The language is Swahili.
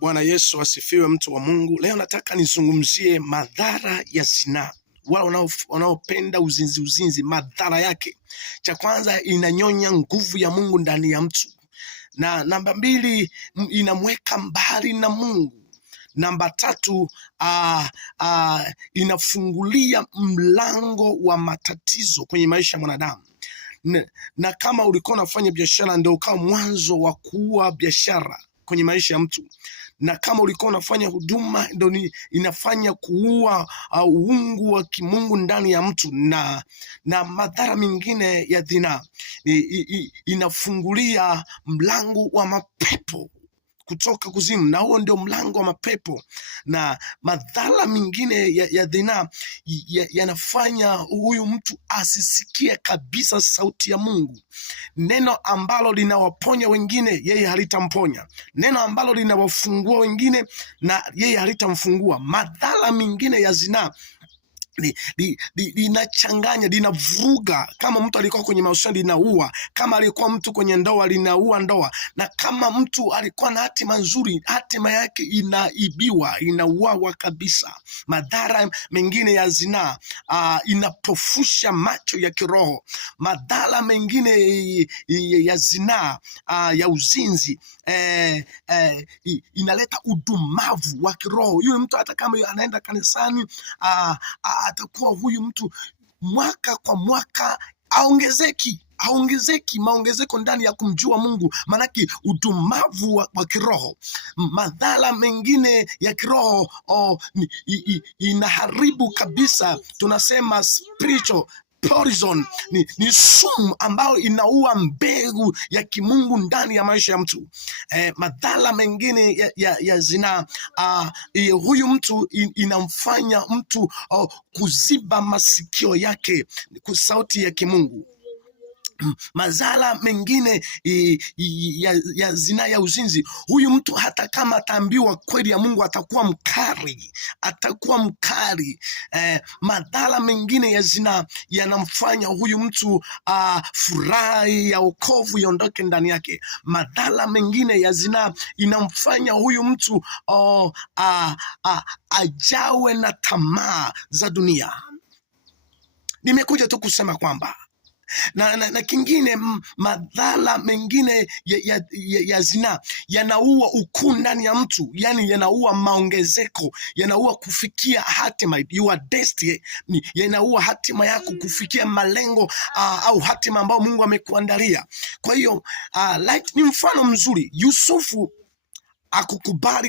Bwana Yesu asifiwe, mtu wa Mungu. Leo nataka nizungumzie madhara ya zinaa. Wale wanaopenda uzinzi, madhara yake. Cha kwanza, inanyonya nguvu ya Mungu ndani ya mtu. Na namba mbili, inamweka mbali na Mungu. Namba tatu, inafungulia mlango wa matatizo kwenye maisha ya mwanadamu. Na kama ulikuwa unafanya biashara, ndio ukawa mwanzo wa kuua biashara kwenye maisha ya mtu. Na kama ulikuwa unafanya huduma, ndio inafanya kuua uungu wa kimungu ndani ya mtu. Na madhara mengine ya zinaa, inafungulia mlango wa mapepo kutoka kuzimu, na huo ndio mlango wa mapepo. Na madhara mengine ya zinaa yanafanya huyu mtu asisikie kabisa sauti ya Mungu. Neno ambalo linawaponya wengine, yeye halitamponya. Neno ambalo linawafungua wengine, na yeye halitamfungua. Madhara mengine ya zinaa linachanganya, linavuruga. Kama mtu alikuwa kwenye mahusiano, linaua. Kama alikuwa mtu kwenye ndoa, linaua ndoa. Na kama mtu alikuwa na hatima nzuri, hatima yake inaibiwa, inauawa kabisa. Madhara mengine ya zinaa, inapofusha macho ya kiroho. Madhara mengine ya zinaa, ya uzinzi, inaleta udumavu wa kiroho. Yule mtu hata kama anaenda kanisani, atakuwa huyu mtu mwaka kwa mwaka haongezeki maongezeko ndani ya kumjua Mungu, manake udumavu wa kiroho. Madhara mengine ya kiroho inaharibu kabisa, tunasema spiritual poison, ni sumu ambayo inaua mbegu ya kimungu ndani ya maisha ya mtu. Madhara mengine ya zinaa, huyu mtu inamfanya mtu kuziba masikio yake kwa sauti ya kimungu. Madhara mengine ya zinaa ya uzinzi, huyu mtu hata kama ataambiwa kweli ya Mungu atakuwa mkali. Madhara mengine ya zinaa yanamfanya huyu mtu furaha ya wokovu iondoke ndani yake. Madhara mengine ya zinaa inamfanya huyu mtu ajawe na tamaa za dunia. Nimekuja tu kusema kwamba na kingine, madhara mengine ya zinaa yanaua ukuu ndani ya mtu, yani yanaua maongezeko, yanaua kufikia hatima, your destiny, yanaua hatima yako kufikia malengo au hatima ambayo Mungu amekuandalia. Kwa hiyo ni mfano mzuri. Yusufu akukubali